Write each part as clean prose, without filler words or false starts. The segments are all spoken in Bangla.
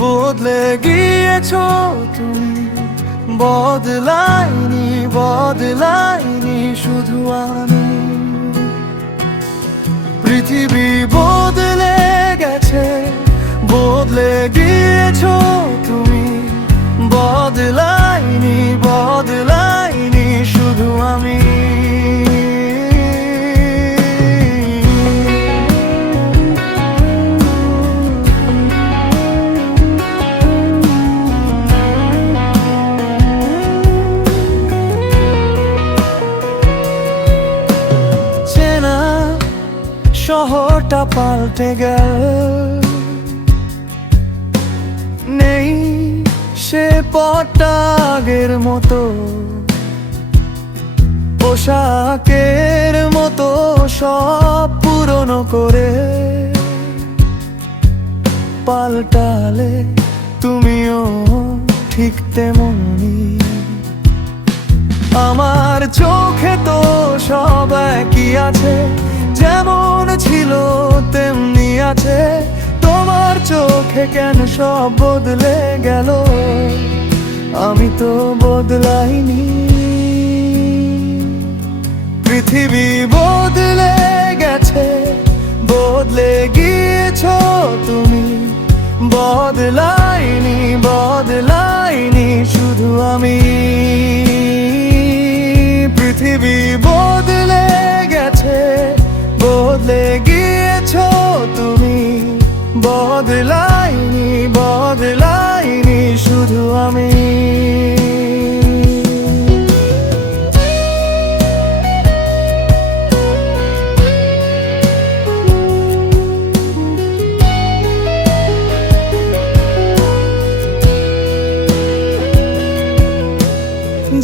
বদলে গিয়েছো তুমি, বদলাইনি বদলাইনি শুধু আমি। পৃথিবী বদলে গেছে, বদলে গিয়েছো তুমি, বদলাইনি বদলাইনি শুধু আমি। চেনা শহরটা পাল্টে গেল, নেই সে পথটা আগের মতো, পোশাকের মতো সব পুরনো করে। পাল্টালে তুমিও ঠিক তেমনি, আমার চোখে তো সব একই আছে, যেমন ছিল তেমনি আছে। তোমার চোখে কেন সব বদলে গেল, আমি তো বদলাইনি। পৃথিবী বদলে গেছে, বদলে গিয়েছো তুমি, বদলাইনি বদলাইনি শুধু আমি। পৃথিবী বদলে গেছে, বদলে গিয়েছো তুমি, বদলাইনি বদলাইনি শুধু আমি।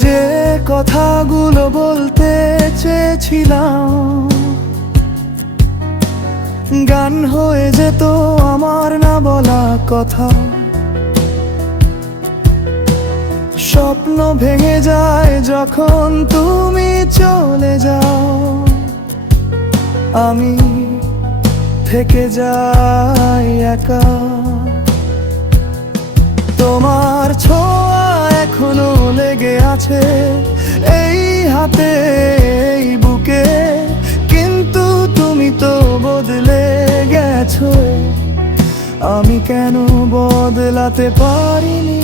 যে কথাগুলো বলতে চেয়েছিলাম, গান হয়ে যেত আমার না বলা কথা। স্বপ্ন ভেঙে যায় যখন তুমি চলে যাও, আমি থেকে যাই একা। তোমার ছোঁয়া এখনো লেগে আছে এই হাতে এই বুকে, কিন্তু তুমি তো বদলে গেছো, আমি কেন বদলাতে পারিনি।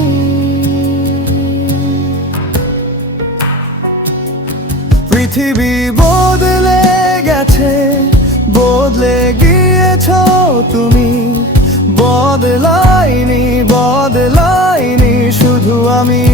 পৃথিবী বদলে গেছে, বদলে গিয়েছো তুমি, বদলাইনি বদলাইনি শুধু আমি।